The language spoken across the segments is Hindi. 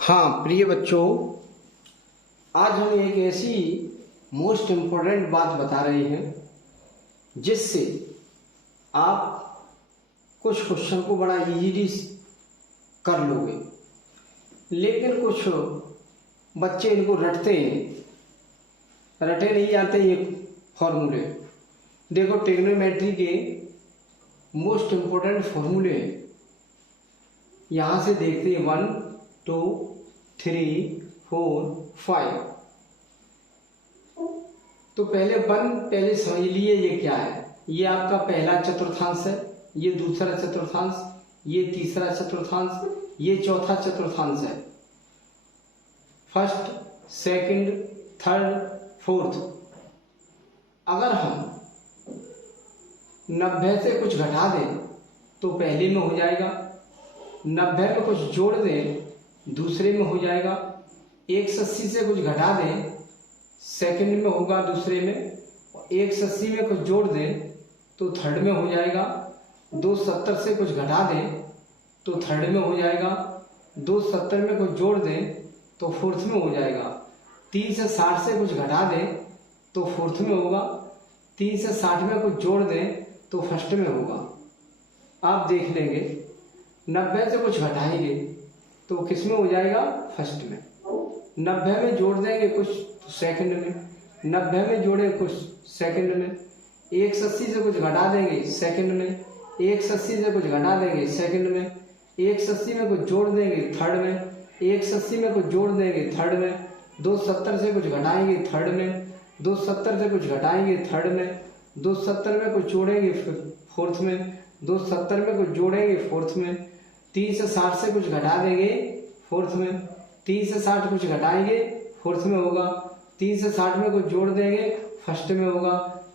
हाँ प्रिय बच्चों, आज हम एक ऐसी मोस्ट इम्पोर्टेंट बात बता रहे हैं जिससे आप कुछ क्वेश्चन को बड़ा इजीली कर लोगे। लेकिन कुछ बच्चे इनको रटते नहीं आते ये फॉर्मूले। देखो, ट्रिग्नोमेट्री के मोस्ट इम्पोर्टेंट फॉर्मूले यहाँ से देखते हैं 1 2 3 4 5। तो पहले समझ लिए ये क्या है। ये आपका पहला चतुर्थांश है, ये दूसरा चतुर्थांश, ये तीसरा चतुर्थांश, ये चौथा चतुर्थांश है। First, second, third, fourth. अगर हम 90 से कुछ घटा दें तो पहले में हो जाएगा, 90 में कुछ जोड़ दें दूसरे में हो जाएगा, 180 से कुछ घटा दें सेकंड में होगा दूसरे में, 180 में कुछ जोड़ दें तो थर्ड में हो जाएगा, 270 से कुछ घटा दें तो थर्ड में हो जाएगा, 270 में कुछ जोड़ दें तो फोर्थ में हो जाएगा, 3 से 60 से कुछ घटा दें तो फोर्थ में होगा, 3 से 60 में कुछ जोड़ दें तो फर्स्ट में होगा। आप देख लेंगे 90 से कुछ घटाएंगे तो किस में हो जाएगा, फर्स्ट में। 90 में जोड़ देंगे कुछ तो सेकंड में, 90 में जोड़े कुछ सेकंड में, 180 से कुछ घटा देंगे सेकंड में, 180 से कुछ घटा देंगे सेकंड में, 180 में कुछ जोड़ देंगे थर्ड में, 180 में कुछ जोड़ देंगे थर्ड में, 270 से कुछ घटाएंगे थर्ड में, 270 से कुछ घटाएंगे थर्ड में, 270 में कुछ जोड़ेंगे फोर्थ में, 270 में कुछ जोड़ेंगे फोर्थ में, 3 से 60 से कुछ घटा देंगे फोर्थ में, 3 से 60 कुछ घटाएंगे फोर्थ में होगा, 3 से 60 में कुछ जोड़ देंगे फर्स्ट में होगा,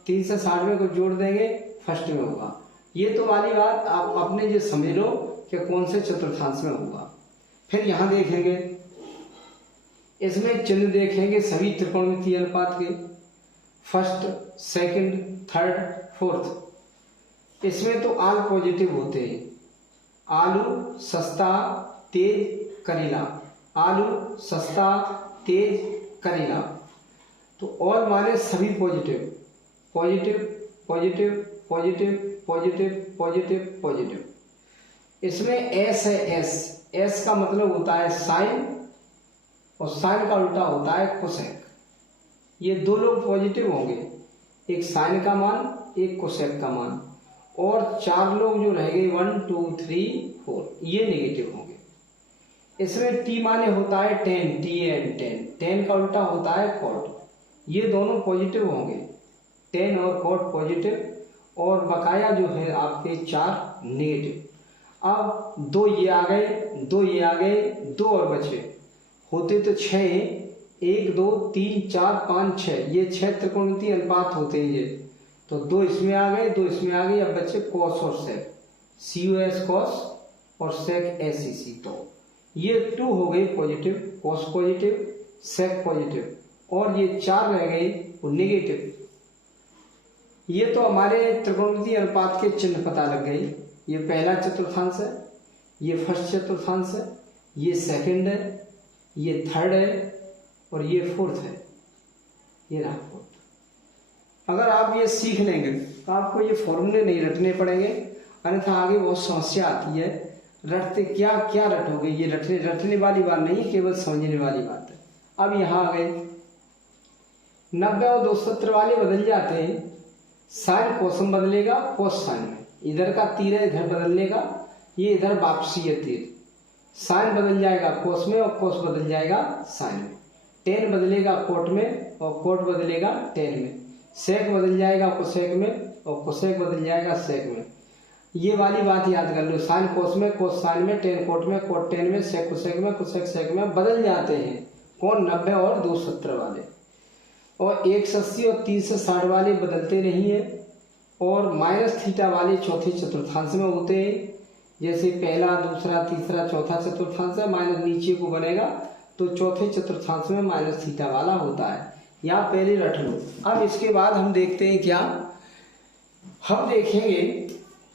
3 से 60 में कुछ जोड़ देंगे फर्स्ट में होगा। ये तो वाली बात आप अपने जो समझ लो कि कौन से चतुर्थांश में होगा। फिर यहां देखेंगे, इसमें चिन्ह देखेंगे सभी त्रिकोणमितीय अनुपात के, फर्स्ट, सेकंड, थर्ड, फोर्थ। इसमें तो आल पॉजिटिव होते हैं। आलू सस्ता तेज करेला, आलू सस्ता तेज करेला। तो ऑल माने सभी positive, positive positive positive positive positive positive. इसमें एस है, एस का मतलब होता है साइन, और साइन का उल्टा होता है कोसेक। ये दो लोग पॉजिटिव होंगे, एक साइन का मान, एक कोसेक का मान, और 4 लोग जो रह गए 1 2 3 4 ये नेगेटिव होंगे। इसमें टी माने होता है 10, TN 10 का उल्टा होता है कॉट। ये दोनों पॉजिटिव होंगे, 10 और कॉट पॉजिटिव, और बकाया जो है आपके 4 नेगेटिव। अब 2 ये आ गए, 2 ये आ गए, 2 और बचे, होते तो 6, 1 2 3 4 5 6, ये 6 त्रिकोणमितीय अनुपात होते हैं ये। तो 2 इसमें आ गए, 2 इसमें आ गए। अब बच्चे कॉस और सेक, COS कॉस और सेक SEC। तो ये 2 हो गए पॉजिटिव, कॉस पॉजिटिव, सेक पॉजिटिव, और ये 4 रह गए वो नेगेटिव। ये तो हमारे त्रिकोणमितीय अनुपात के चिन्ह पता लग गए। ये पहला चतुर्थांश है, ये फर्स्ट चतुर्थांश है, ये सेकंड है, ये थर्ड है, और ये फोर्थ है। ये रहा फोर्थ। अगर आप ये सीख लेंगे तो आपको ये फॉर्मूले नहीं रटने पड़ेंगे, अन्यथा आगे बहुत समस्या आती है। रटते क्या क्या रटोगे, ये रटने वाली बात नहीं, केवल समझने वाली बात है। अब यहाँ आ गए 90 और 270 वाले बदल जाते हैं, साइन कोस में बदलेगा, कोस साइन में, इधर का तीर है इधर बदलने का, ये इधर वापसी है तीर, साइन बदल जाएगा कोस में और कोस बदल जाएगा साइन में, टेन बदलेगा कोट में और कोट बदलेगा टेन में, सेक बदल जाएगा कोसेक में और कोसेक बदल जाएगा सेक में। ये वाली बात याद कर लो, साइन कोस में, कोस साइन में, टेन कोट में, कोट टेन में, सेक कोसेक में, कोसेक सेक में बदल जाते हैं। कौन, 90 और 270 वाले। और 180 और 30 से 60 वाले बदलते नहीं है, और माइनस थीटा वाले चौथे चतुर्थांश में होते हैं। जैसे पहला, दूसरा, तीसरा, चौथा चतुर्थांश है, माइनस नीचे को बनेगा तो चौथे चतुर्थांश में माइनस थीटा वाला होता है। यहाँ पहले रट लो। अब इसके बाद हम देखते हैं क्या, हम देखेंगे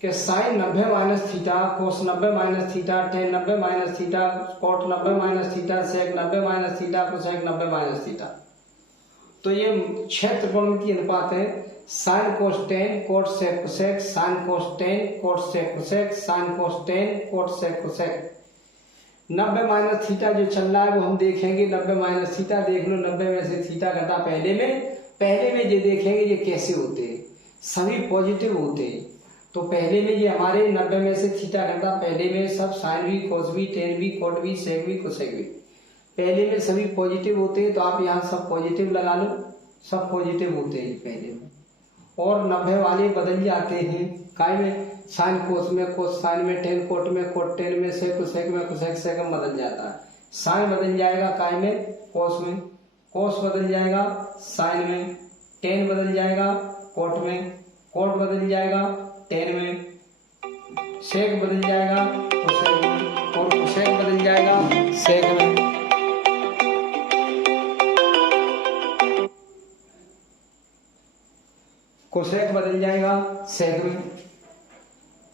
कि sine 90 minus theta, cos 90 minus theta, tan 90 minus theta, cot 90 minus theta, sec 90 minus theta, cosec 90 minus theta. तो ये 6 त्रिकोणमितीय अनुपात है। Sine cos tan cot sec cosec, sine cos tan cot sec cosec, sine cos tan cot sec cosec. 90 minus theta जो चल रहा है वो हम देखेंगे। 90 माइनस थीटा देख लो, 90 में से थीटा घटा पहले में ये देखेंगे ये कैसे होते हैं, सभी पॉजिटिव होते हैं। तो पहले में ये हमारे 90 में से थीटा घटा पहले में सब साइन भी, कोस भी, टेन भी, कोट भी, सेक भी, कोसेक भी पहले में सभी पॉजिटिव होते हैं। तो आप यहाँ सब पॉजिटिव लगा लो, सब पॉजिटिव होते हैं पहले में। और 90 वाले बदल जाते हैं काय में, साइन कोस में, कोस साइन में, टेन कोट में, कोट टेन में, सेक कोसेक में, कोसेक सेक में बदल जाता है। साइन बदल जाएगा काय में, कोस में, कोस बदल जाएगा साइन में, टेन बदल जाएगा कोट में, कोट बदल जाएगा टेन में, सेक बदल जाएगा कोसेक में, और कोसेक बदल जाएगा सेक में। कोसेक बदल जाएगा सेक में,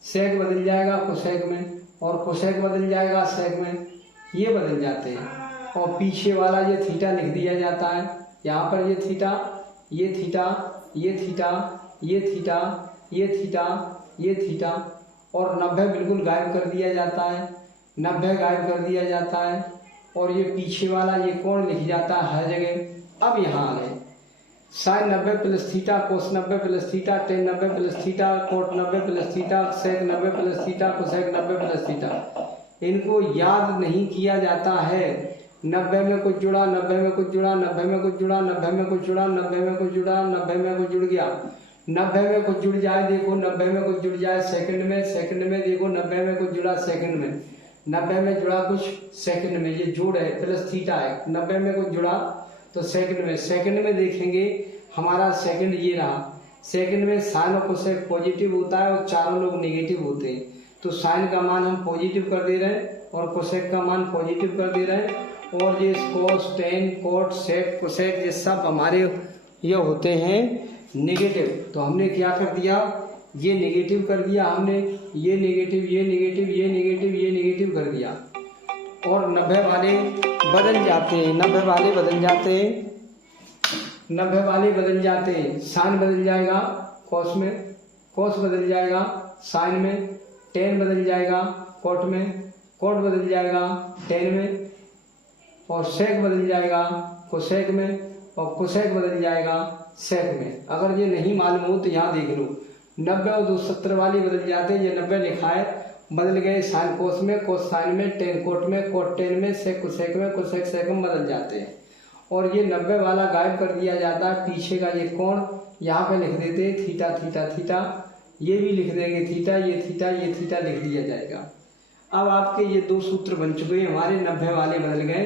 सेक बदल जाएगा कोसेक में, और कोसेक बदल जाएगा सेक में। ये बदल जाते हैं। और पीछे वाला ये थीटा लिख दिया जाता है। यहाँ पर ये थीटा, ये थीटा, ये थीटा, ये थीटा, ये थीटा, ये थीटा, और 90 बिल्कुल गायब कर दिया जाता है। 90 गायब कर दिया जाता है। और ये पीछे वाला ये कोण लिख जाता है हर जगह। अब यहाँ आ गए sine 90 plus theta, cos 90 plus theta, tan 90 plus theta, cot 90 plus theta, sec 90 plus theta, cosec 90 plus theta. इनको याद नहीं किया जाता है। 90 में कुछ जुड़ा, 90 में कुछ जुड़ा, 90 में कुछ जुड़ा, 90 में कुछ जुड़ा, 90 में कुछ जुड़ा, 90 में कुछ जुड़ गया। 90 में कुछ जुड़ जाए, देखो 90 में कुछ जुड़ जाए सेकंड में, सेकंड में देखो 90 में कुछ जुड़ा सेकंड में, 90 में जुड़ा कुछ सेकंड में, ये जोड़ है प्लस थीटा है। 90 में कुछ जुड़ा तो सेकंड में देखेंगे हमारा सेकंड ये रहा। सेकंड में साइन और कोसेक पॉजिटिव होता है और चारों लोग नेगेटिव होते हैं। तो साइन का मान हम पॉजिटिव कर दे रहे हैं और कोसेक का मान पॉजिटिव कर दे रहे हैं। और ये कोस, टेन, कोट, सेक, कोसेक ये सब हमारे ये होते हैं नेगेटिव। तो हमने क्या कर दिया, ये नेगेटिव कर दिया हमने, ये नेगेटिव, ये नेगेटिव, ये नेगेटिव, ये नेगेटिव कर दिया। और 90 वाले बदल जाते हैं, 90 वाले बदल जाते हैं, 90 वाले बदल जाते हैं। साइन बदल जाएगा कोस में, कोस बदल जाएगा साइन में, टेन बदल जाएगा कोट में, कोट बदल जाएगा टेन में, और सेक बदल जाएगा कोसेक में, और कोसेक बदल जाएगा सेक में। अगर ये नहीं मालूम हो तो यहाँ देख लो 90 और 270 वाले बदल जाते हैं। ये 90 लिखा है, बदल गए साइन कोस में, कोस साइन में, टेन कोट में, कोट टेन में, सेक कोसेक में, कोसेक सेक में बदल जाते हैं। और ये 90 वाला गायब कर दिया जाता है। पीछे का ये कोण यहाँ पे लिख देते हैं थीटा, थीटा, थीटा, ये भी लिख देंगे थीटा, ये थीटा, ये थीटा लिख दिया जाएगा। अब आपके ये दो सूत्र बन चुके हैं हमारे। 90 वाले बदल गए,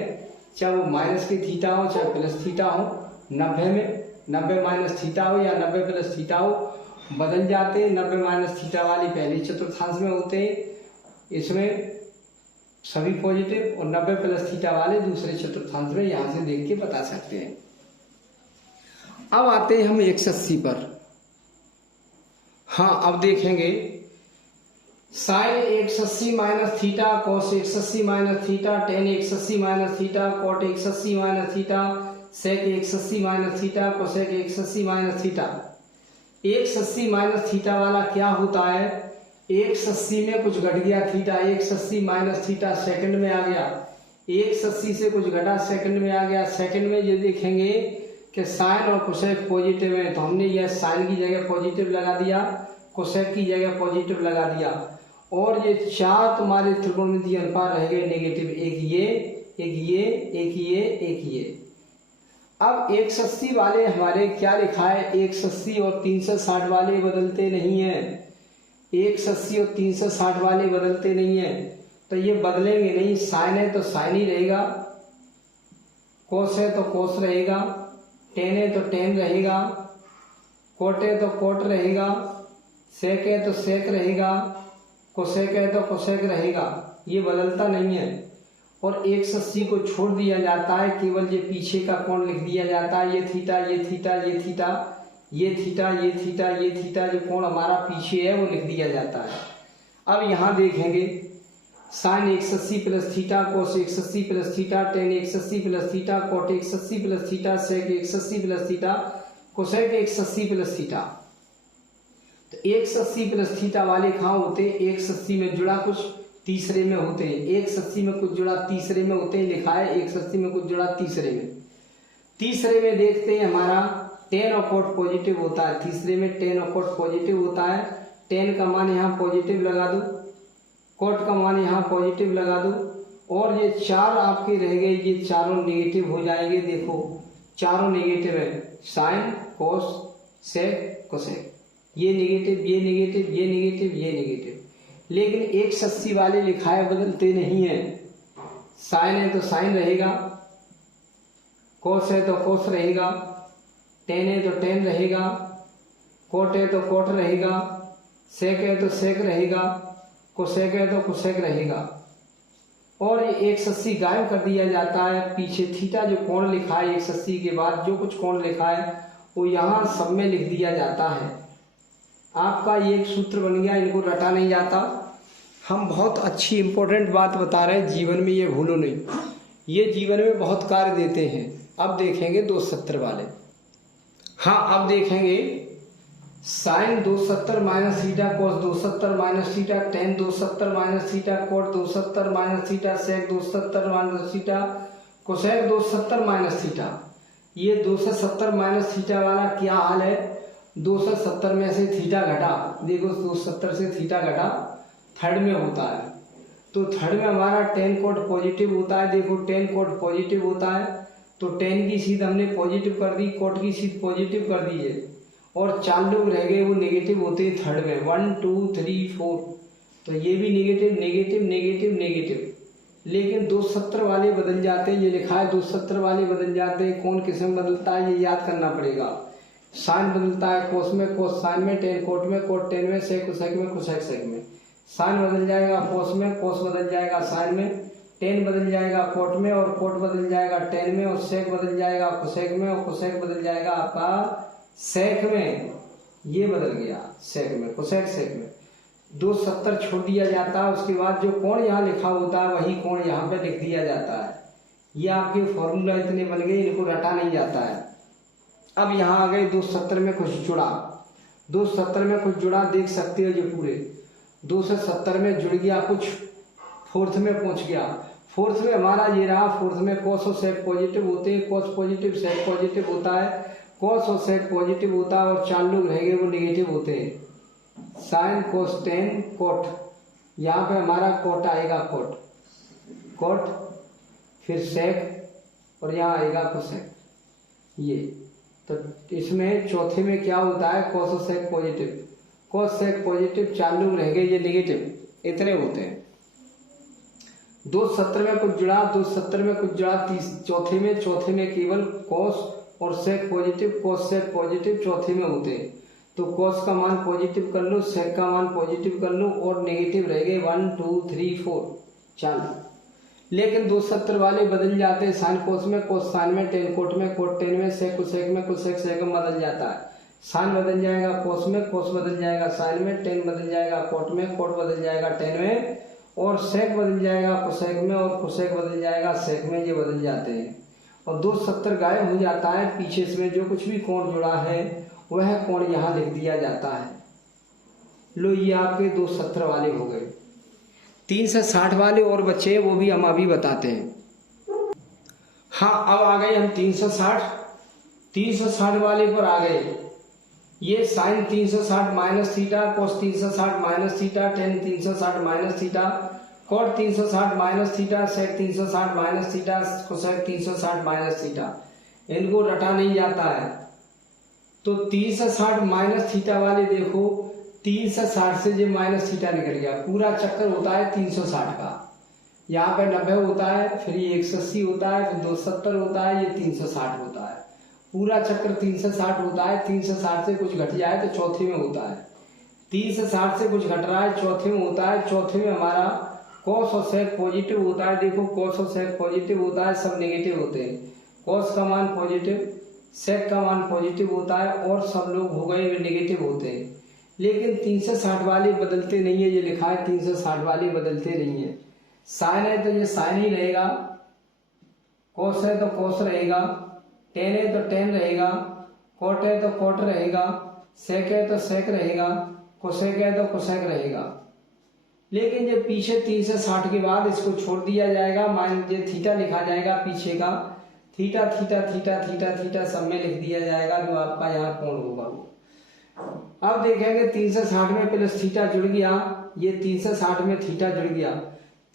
चाहे वो माइनस के थीटा हो चाहे प्लस थीटा हो। 90 में 90 माइनस थीटा हो या 90 प्लस थीटा हो बदल जाते हैं। 90 माइनस थीटा वाली पहले चतुर्थांश में होते हैं, इसमें सभी पॉजिटिव, और 90 प्लस थीटा वाले दूसरे चतुर्थांश में। यहां से देख के बता सकते हैं। अब आते हैं हम 180 पर। हाँ, अब देखेंगे sine 180 minus theta, cos 180 minus theta, tan 180 minus theta, cot 180 minus theta, sec 180 minus theta, cosec 180 minus theta. 180 minus theta वाला क्या होता है, 180 में कुछ घट गया थीटा, 180 माइनस थीटा सेकंड में आ गया, 180 से कुछ घटा सेकंड में आ गया। सेकंड में ये देखेंगे कि साइन और कोसेक पॉजिटिव है, तो हमने यह साइन की जगह पॉजिटिव लगा दिया, कोसेक की जगह पॉजिटिव लगा दिया। और ये चार तुम्हारे त्रिकोणमितीय अनुपात रह गए नेगेटिव, एक ये, एक ये, एक ये, एक ये। अब 180 वाले हमारे क्या लिखा है, 180 और 360 वाले बदलते नहीं है। 180 और 360 वाले बदलते नहीं है, तो ये बदलेंगे नहीं। साइन है तो साइन ही रहेगा, कोस है तो कोस रहेगा, टेन है तो टेन रहेगा, कोट है तो कोट रहेगा, सेक है तो सेक रहेगा, कोसेक है तो कोसेक रहेगा। ये बदलता नहीं है। और 180 को छोड़ दिया जाता है, केवल ये पीछे का कोण लिख दिया जाता है। ये थीटा, ये थीटा, ये थीटा, ये थीटा ये थीटा ये थीटा, जो कोण हमारा पीछे है वो लिख दिया जाता है। अब यहाँ देखेंगे sine 180 plus theta, cos 180 plus theta, tan 180 plus theta, cot 180 plus theta, sec 180 plus theta, cosec 180 plus theta. तो 180 प्लस थीटा वाले कहाँ होते हैं? 180 में जुड़ा कुछ तीसरे में होते हैं, 180 में कुछ जुड़ा तीसरे में होते हैं, लिखा है 180 में कुछ जुड़ा तीसरे में। तीसरे में देखते हैं हमारा टेन और कोट पॉजिटिव होता है, तीसरे में टेन और कोट पॉजिटिव होता है। टेन का मान यहाँ पॉजिटिव लगा दो, कोट का मान यहाँ पॉजिटिव लगा दो, और ये चार आपके रह गए, ये चारों नेगेटिव हो जाएंगे। देखो चारों नेगेटिव है, साइन कोस सेक कोसेक, ये नेगेटिव ये नेगेटिव ये नेगेटिव ये नेगेटिव। लेकिन 180 वाले लिखा है बदलते नहीं है, साइन है तो साइन रहेगा, कोस है तो कोस रहेगा, टेन है तो टेन रहेगा, कोट है तो कोट रहेगा, सेक है तो सेक रहेगा, कोसेक है तो कोसेक रहेगा। और ये 180 गायब कर दिया जाता है। पीछे थीटा जो कोण लिखा है 180 के बाद जो कुछ कोण लिखा है वो यहाँ सब में लिख दिया जाता है। आपका ये एक सूत्र बन गया, इनको रटा नहीं जाता। हम बहुत अच्छी इंपॉर्टेंट बात बता रहे हैं, जीवन में ये भूलो नहीं, ये जीवन में बहुत कार्य देते हैं। अब देखेंगे 270 वाले। हाँ अब देखेंगे sine 270 minus theta, cos 270 minus theta, tan 270 minus theta, cot 270 minus theta, sec 270 minus theta, cosec 270 minus theta. ये 270 माइनस थीटा वाला क्या हाल है? 270 में से थीटा घटा, देखो 270 से थीटा घटा, थर्ड में होता है। तो थर्ड में हमारा टेन कोट पॉजिटिव होता है। देखो टेन कोट पॉजिटिव होता है, तो टेन की सीध हमने पॉजिटिव कर दी, कोट की सीध पॉजिटिव कर दीजिए, और चार लोग रह गए वो नेगेटिव होते हैं थर्ड में, 1 2 3 4। तो ये भी नेगेटिव नेगेटिव नेगेटिव नेगेटिव। लेकिन 270 वाले बदल जाते हैं, ये लिखा है 270 वाले बदल जाते हैं। कौन किस में बदलता है ये याद करना पड़ेगा। साइन बदलता है कोस में, कोस साइन में, टेन कोट में, कोट टेन में, सेक कोसेक में, कोसेक सेक में। साइन बदल जाएगा कोस में, कोस बदल जाएगा साइन में, टेन बदल जाएगा कोट में, और कोट बदल जाएगा टेन में, और सेक बदल जाएगा कोसेक में, और कोसेक बदल जाएगा आपका सेक में। ये बदल गया सेक में, कोसेक सेक में। 270 छोड़ दिया जाता है। उसके बाद जो कोण यहाँ लिखा होता है वही कोण यहाँ पे लिख दिया जाता है। ये आपके फॉर्मूला इतने बन गए, इनको रटा नहीं जाता है। अब यहाँ आ गए 270 में कुछ जुड़ा, 270 में कुछ जुड़ा, देख सकते हो ये पूरे 270 में जुड़ गया कुछ, फोर्थ में पहुंच गया। फोर्थ में हमारा ये रहा, फोर्थ में कोस और सेक पॉजिटिव होते हैं, कोस पॉजिटिव सेक पॉजिटिव होता है, कोस और सेक पॉजिटिव होता है, और चार लोग रह गए वो नेगेटिव होते हैं। साइन कोस टेन कोट, यहाँ पे हमारा कोट आएगा, कोट कोट, फिर सेक, और यहाँ आएगा कोसेक। ये तो इसमें चौथे में क्या होता है? कोस और सेक पॉजिटिव, कोस सेक पॉजिटिव, चार लोग रह गए ये नेगेटिव, इतने होते हैं। 270 में कुछ जुड़ा, 270 में कुछ जुड़ा, चौथे में केवल कोस और सेक पॉजिटिव, कोस सेक पॉजिटिव चौथे में होते हैं। तो कोस का मान पॉजिटिव कर लो, सेक का मान पॉजिटिव कर लो, और नेगेटिव रह गए 1 2 3 4 चार। लेकिन 270 वाले बदल जाते हैं, साइन कोस में, कोस साइन में, टेन कोट में, कोट टेन में, सेक कोसेक में, कोसेक सेक में बदल जाता है। साइन बदल जाएगा कोस में, कोस बदल जाएगा साइन में, टेन बदल जाएगा कोट में, कोट बदल जाएगा टेन में, और सेक बदल जाएगा कोसेक में, और कोसेक बदल जाएगा सेक में। ये बदल जाते हैं और 270 गायब हो जाता है। पीछे इसमें जो कुछ भी कोण जुड़ा है वह कोण यहाँ लिख दिया जाता है। लो ये आपके 270 वाले हो गए। 360 वाले और बच्चे वो भी हम अभी बताते हैं। हाँ अब आ गए हम 360 वाले पर आ गए। ये sine 360 minus theta, cos 360 minus theta, tan 360 minus theta, cot 360 minus theta, sec 360 minus theta, cosec 360 minus theta. इनको रटा नहीं जाता है। तो 360 माइनस थीटा वाले देखो, 360 से जो माइनस थीटा निकल गया, पूरा चक्कर होता है 360 का। यहाँ पे 90 होता है, फिर ये 180 होता है, फिर 270 होता है, ये 360 होता है। पूरा चक्र 360 होता है। 360 से कुछ घट जाए तो चौथे में होता है। 360 से कुछ घट रहा है, चौथे में होता है। चौथे में हमारा कोस और सेक पॉजिटिव होता है। देखो कोस और सेक पॉजिटिव होता है, सब नेगेटिव होते हैं। कोस का मान पॉजिटिव, सेक का मान पॉजिटिव होता है और सब लोग हो गए वे नेगेटिव होते हैं। लेकिन 360 वाले बदलते नहीं है, ये लिखा है 360 वाले बदलते नहीं है। साइन है तो ये साइन ही रहेगा, कोस है तो कोस रहेगा, टेन है तो टेन रहेगा, कोट है तो कोट रहेगा, सेक है तो सेक रहेगा, कोसेक है तो कोसेक रहेगा। लेकिन जब पीछे 360 के बाद इसको छोड़ दिया जाएगा, मान ये थीटा लिखा जाएगा पीछे का, theta theta theta theta theta सब में लिख दिया जाएगा जो आपका यहाँ कोण होगा वो। अब देखेंगे 360 में प्लस थीटा जुड़ गया, ये 360 में थीटा जुड़ गया,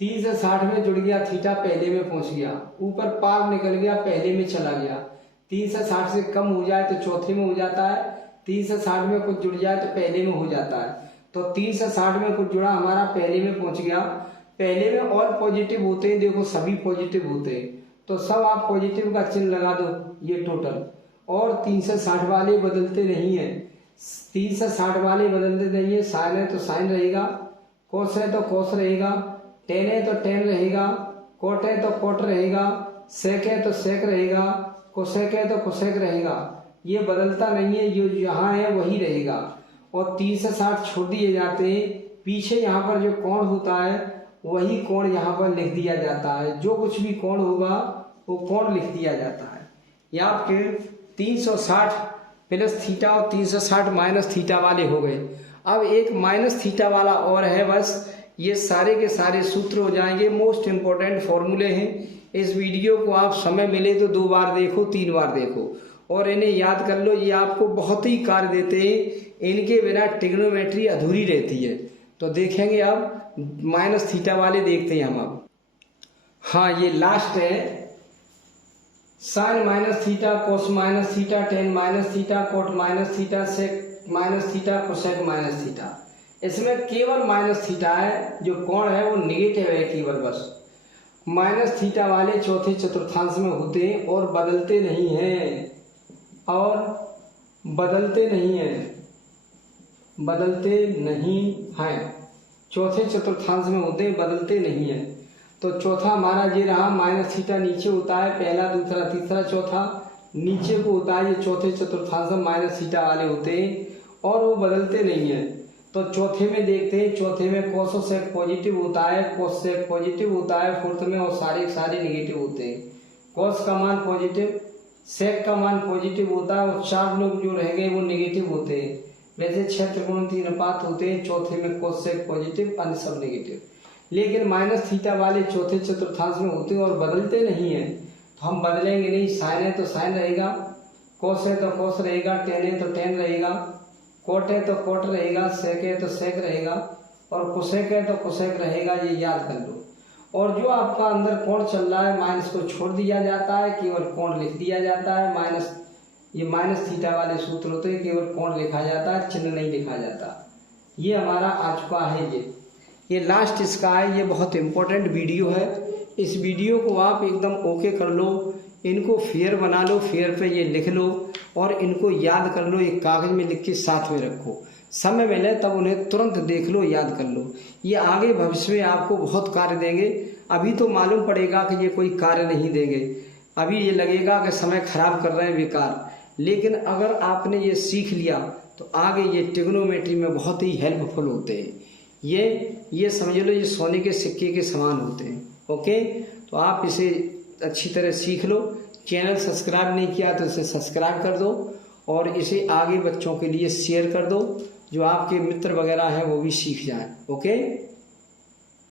360 में जुड़ गया, थीटा पहले में पहुंच गया, ऊपर पार निकल गया, पहले में चला गया। 360 से कम हो जाए तो चौथे में हो जाता है, 360 में कुछ जुड़ जाए तो पहले में हो जाता है। तो 360 में कुछ जुड़ा हमारा पहले में पहुंच गया, पहले में ऑल पॉजिटिव होते हैं, देखो सभी पॉजिटिव होते हैं, तो सब आप पॉजिटिव का चिन्ह लगा दो, ये टोटल। और 360 वाले बदलते नहीं है, 360 वाले बदलते नहीं है, साइन है तो साइन रहेगा, कोस है तो कोस रहेगा, टेन है तो टेन रहेगा, कोट है तो कोट रहेगा, सेक है तो सेक रहेगा, कोसेक है तो कोसेक रहेगा। ये बदलता नहीं है, जो यहाँ है वही रहेगा। और 360 छोड़ दिए जाते हैं, पीछे यहाँ पर जो कोण होता है वही कोण यहाँ पर लिख दिया जाता है, जो कुछ भी कोण होगा वो कोण लिख दिया जाता है। या फिर 360 प्लस थीटा और 360 माइनस थीटा वाले हो गए। अब एक माइनस थीटा वाला और है, बस ये सारे के सारे सूत्र हो जाएंगे, मोस्ट इंपॉर्टेंट फॉर्मूले हैं। इस वीडियो को आप समय मिले तो 2 बार देखो, 3 बार देखो और इन्हें याद कर लो, ये आपको बहुत ही कार्य देते हैं, इनके बिना ट्रिग्नोमेट्री अधूरी रहती है। तो देखेंगे अब माइनस थीटा वाले देखते हैं हम अब। हाँ, ये लास्ट है, sine minus theta, cos minus theta, tan minus theta, cot minus theta, sec minus theta, cosec minus theta. इसमें केवल माइनस थीटा है, जो कोण है वो निगेटिव है केवल, बस माइनस थीटा वाले चौथे चतुर्थांश में होते हैं और बदलते नहीं हैं, और बदलते नहीं हैं, बदलते नहीं हैं, चौथे चतुर्थांश में होते हैं, बदलते नहीं हैं। तो चौथा हमारा ये रहा, माइनस थीटा नीचे होता है, पहला दूसरा तीसरा चौथा नीचे को होता है, ये चौथे चतुर्थांश में माइनस थीटा वाले होते हैं और वो बदलते नहीं है। तो चौथे में देखते हैं, चौथे में कोसेक पॉजिटिव होता है, कोसेक पॉजिटिव होता है फोर्थ में, और सारे सारे निगेटिव होते हैं। कोस का मान पॉजिटिव, सेक का मान पॉजिटिव होता है, और 4 लोग जो रह गए वो निगेटिव होते हैं। वैसे 6 त्रिकोण 3 अनुपात होते हैं, चौथे में कोसेक पॉजिटिव, अन्य सब निगेटिव। लेकिन माइनस थीटा वाले चौथे चतुर्थांश में होते हैं और बदलते नहीं है, तो हम बदलेंगे नहीं। साइन है तो साइन रहेगा, कोस है तो कोस रहेगा, टेन है तो टेन रहेगा, कोट है तो कोट रहेगा, सेक है तो सेक रहेगा, और कोसेक है तो कोसेक रहेगा, ये याद कर लो। और जो आपका अंदर कोण चल रहा है, माइनस को छोड़ दिया जाता है, केवल कोण लिख दिया जाता है। माइनस, ये माइनस थीटा वाले सूत्र होते हैं, केवल कोण लिखा जाता है, चिन्ह नहीं लिखा जाता। ये हमारा आ चुका है, ये लास्ट इसका है, ये बहुत इंपॉर्टेंट वीडियो है। इस वीडियो को आप एकदम ओके कर लो, इनको फेयर बना लो, फेयर पे ये लिख लो और इनको याद कर लो, एक कागज में लिख के साथ में रखो, समय मिले तब उन्हें तुरंत देख लो, याद कर लो। ये आगे भविष्य में आपको बहुत कार्य देंगे। अभी तो मालूम पड़ेगा कि ये कोई कार्य नहीं देंगे, अभी ये लगेगा कि समय खराब कर रहे हैं बेकार, लेकिन अगर आपने ये सीख लिया तो आगे ये ट्रिग्नोमेट्री में बहुत ही हेल्पफुल होते हैं। ये समझ लो, ये सोने के सिक्के के समान होते हैं। ओके, तो आप इसे अच्छी तरह सीख लो। चैनल सब्सक्राइब नहीं किया तो इसे सब्सक्राइब कर दो और इसे आगे बच्चों के लिए शेयर कर दो, जो आपके मित्र वगैरह हैं वो भी सीख जाएं। ओके।